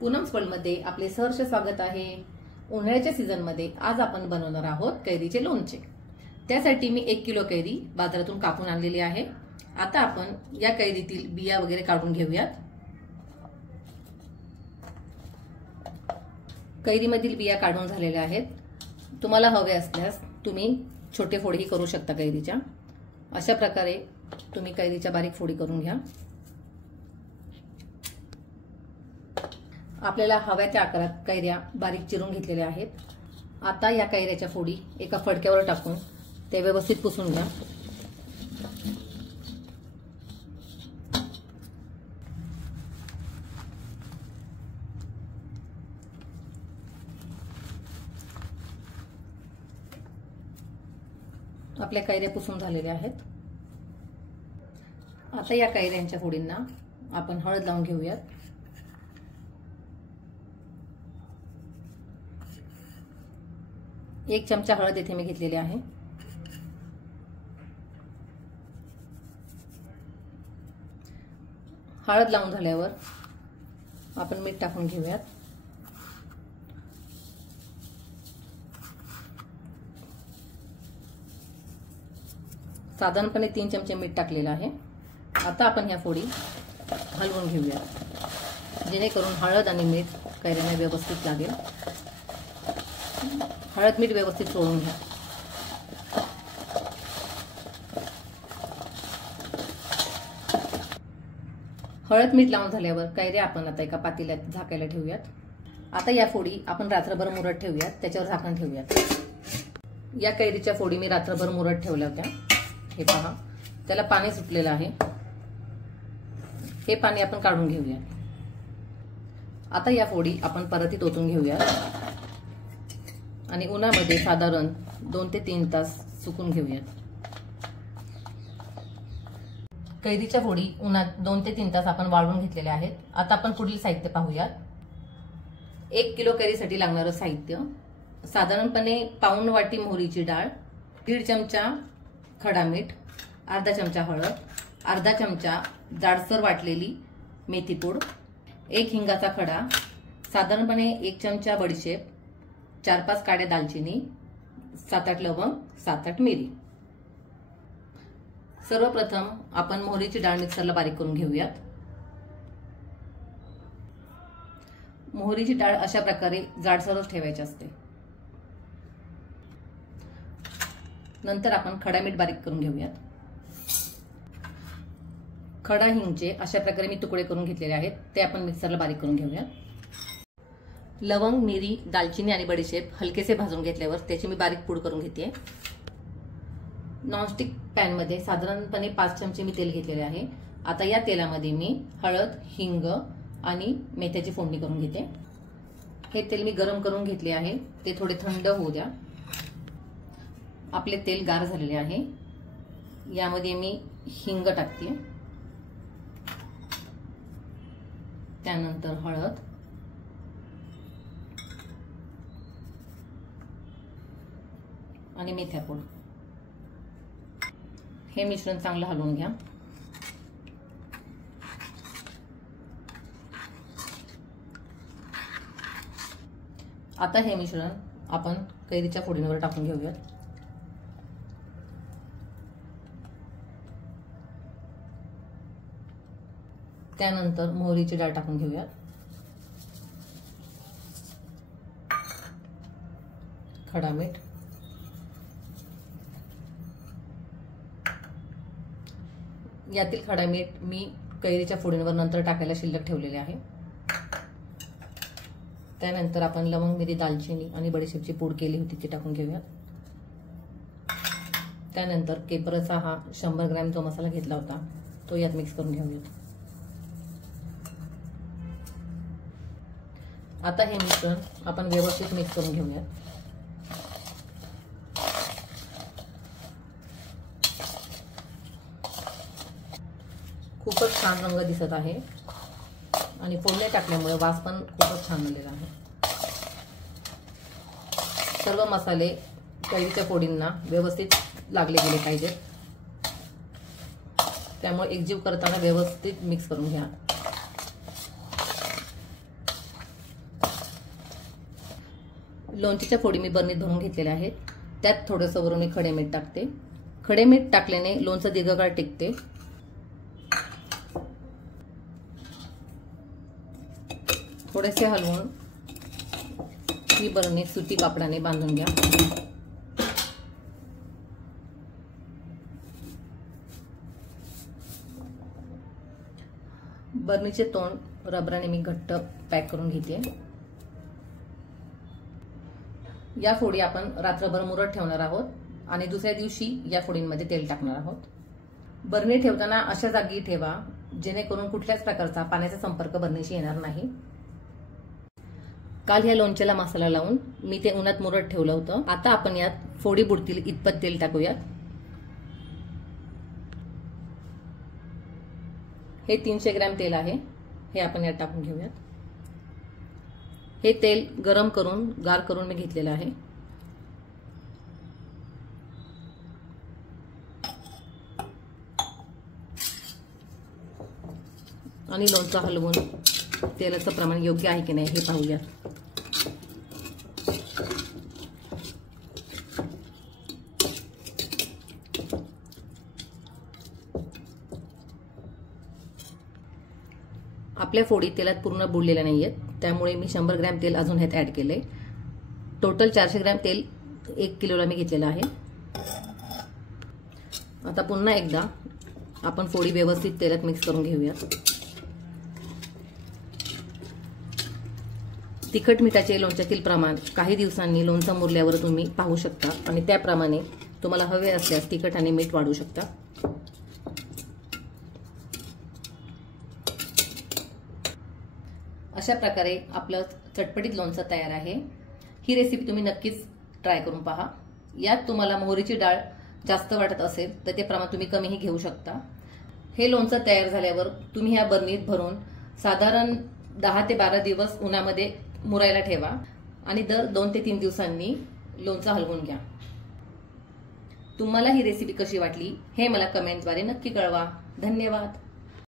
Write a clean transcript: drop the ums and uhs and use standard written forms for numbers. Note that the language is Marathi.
पूनम्स वर्ल्डमध्ये आपले सहर्ष स्वागत आहे। उन्हाळ्याच्या सीझनमध्ये आज आपण बनवणार आहोत कैरीचे लोणचे। त्यासाठी मी 1 किलो कैरी बाजारातून कापून आणलेली आहे। आता आपण या कैरीतील बिया वगैरे काढून घेऊयात। कैरीमधील बिया काढून झालेल्या आहेत। तुम्हाला हवे असल्यास तुम्ही छोटे फोडही करू शकता कैरीच्या। अशा प्रकारे तुम्ही कैरीच्या बारीक फोडी करून घ्या। आपल्याला हव्या त्या आकारात कैऱ्या बारीक चिरून घेतलेल्या आहेत। आता या कैऱ्याच्या फोडी एका फडक्यावर टाकून ते व्यवस्थित पुसून घ्या। आपल्या कैऱ्या पुसून झालेल्या आहेत। आता या कैऱ्यांच्या फोडींना आपण हळद लावून घेऊयात। एक चमचा हळद येथे मी घेतलेली आहे। हळद लावून झाल्यावर आपण मीठ टाकून घेऊयात। साधारणपणे 3 चमचे मीठ टाकलेलं आहे। आता आपण ह्या फोडी हलवून घेऊयात, जेणेकरून हळद आणि मीठ कैऱ्यांना व्यवस्थित लागेल। हळद मीठ व्यवस्थित चोळून घ्या। हळद मीठ लावून झाल्यावर कैऱ्या आपण आता एका पातेल्यात झाकायला ठेवूयात। आता या फोडी आपण रात्रभर मुरत ठेवूयात, त्याच्यावर झाकण ठेवूयात। या कैरीच्या फोडी मी रात्रभर मुरत ठेवल्या होत्या। हे पहा, त्याला पाणी सुटलेलं आहे। हे पाणी आपण काढून घेऊया। आता या फोडी आपण परतीत ओतून घेऊया आणि उन्हामध्ये साधारण 2 ते 3 तास सुकून घेऊया। कैरीच्या फोडी उन्हात 2 ते 3 तास आपण वाळवून घेतलेल्या आहेत। आता आपण पुढील साहित्य पाहूयात। 1 किलो कैरीसाठी लागणारं साहित्य साधारणपणे पाऊण वाटी मोहरीची डाळ, 1.5 चमचा खडा मीठ, अर्धा चमचा हळद, अर्धा चमचा जाडसर वाटलेली मेथी पूड, 1 हिंगाचा खडा, साधारणपणे 1 चमचा बडीशेप, 4-5 काड्या दालचिनी, 7-8 लवंग, 7-8 मिरी। सर्वप्रथम आपण मोहरीची डाळ मिक्सरला बारीक करून घेऊयात। मोहरीची डाळ अशा प्रकारे जाडसरच ठेवायची असते। नंतर आपण खडा मीठ बारीक करून घेऊयात। खडा हिंगचे अशा प्रकारे मी तुकडे करून घेतलेले आहेत, ते आपण मिक्सरला बारीक करून घेऊयात। लवंग, मिरी, दालचिनी आणि बडीशेप हलकेसे भाजून घेतल्यावर त्याची मी बारीक पूड करून घेते। नॉनस्टिक पॅन मध्ये साधारणपणे 5 चमचे मी तेल घेतलेले आहे। आता या तेलामध्ये मी हळद, हिंग आणि मेथ्याची फोडणी करून घेते। हे तेल मी गरम करून घेतले आहे, ते थोडे थंड होऊ द्या। आपले तेल गार झालेले आहे। यामध्ये मी हिंग टाकते, त्यानंतर हळद, आणि मेथ्या पूड। हे मिश्रण चांगलं हलवून घ्या। आता हे मिश्रण आपण कैरीच्या फोडींवर टाकून घेऊयात। त्यानंतर मोहरीची डाळ टाकून घेऊयात, खडा मीठ, यातील खडा मीठ मी कैरीच्या फोडींवर नंतर टाकायला शिल्लक ठेवलेले आहे। त्यानंतर आपण लवंग, मिरी, दालचिनी आणि बडीशेपची पूड केली होती ती टाकून घेऊया। त्यानंतर केपरचा हा 100 ग्रॅम जो मसाला घेतला होता तो यात मिक्स करून घेऊया। आता हे मिश्रण आपण व्यवस्थित मिक्स करून घेऊया। खूपच छान रंग दिसत आहे आणि फोडणी टाकल्यामुळे वास पण खूपच छान आलेला आहे। सर्व मसाले कैरीच्या फोडींना व्यवस्थित लागले गेले पाहिजेत, त्यामुळे एकजीव करताना व्यवस्थित मिक्स करून घ्या। लोणचीच्या फोडी मी बरणीत भरून घेतलेल्या आहेत. त्यात थोडंसं वरून मी खडे मीठ टाकते. खडे मीठ टाकल्याने लोणचं दीर्घकाळ टिकते. थोडेसे हलवून ही बरणी सुती कापडाने बांधून घ्या. बरणीचे तोंड रबराने मी घट्ट पॅक करून घेते. या फोडी आपण रात्रभर मुरत ठेवणार आहोत आणि दुसऱ्या दिवशी या फोडींमध्ये तेल टाकणार आहोत. बरणी ठेवताना अशा जागी ठेवा जेणेकरून कुठल्याच प्रकारचा पाण्याचा संपर्क बरणीशी येणार नाही. काल ह्या लोणच्याला मसाला लावून मी ते उन्हात मुरत ठेवलं होतं. आता आपण यात फोडी बुडतील इतपत तेल टाकूयात. हे 300 ग्रॅम तेल आहे. हे आपण यात टाकून घेऊयात. हे तेल गरम करून गार करून मी घेतलेलं आहे. आणि लोणचं हलवून तेलाचं प्रमाण योग्य आहे की नाही हे पाहूया. आपल्या फोडी तेलात पूर्ण बुडलेल्या नाहीयेत, त्यामुळे मी 100 ग्रॅम तेल अजून ह्यात ऍड केले. टोटल 400 ग्रॅम तेल 1 किलोला मी घेतलेलं आहे. आता पुन्हा एकदा आपण फोडी व्यवस्थित तेलात मिक्स करून घेऊया. तिखट मिठाचे लोणच्यातील प्रमाण काही दिवसांनी लोणचं मुरल्यावर तुम्ही पाहू शकता आणि त्याप्रमाणे तुम्हाला हवे असल्यास तिखट आणि मीठ वाढवू शकता. अशा प्रकारे आपलं चटपटीत लोणचं तयार आहे. ही रेसिपी तुम्ही नक्कीच ट्राय करून पहा. यात तुम्हाला मोहरीची डाळ जास्त वाटत असेल तर ते प्रमाण तुम्ही कमीही घेऊ शकता. हे लोणचं तयार झाल्यावर तुम्ही ह्या बरणीत भरून साधारण 10 ते 12 दिवस उन्हामध्ये मुरायला ठेवा आणि दर 2 ते 3 दिवसांनी लोणचं हलवून घ्या. तुम्हाला ही रेसिपी कशी वाटली हे मला कमेंटद्वारे नक्की कळवा. धन्यवाद.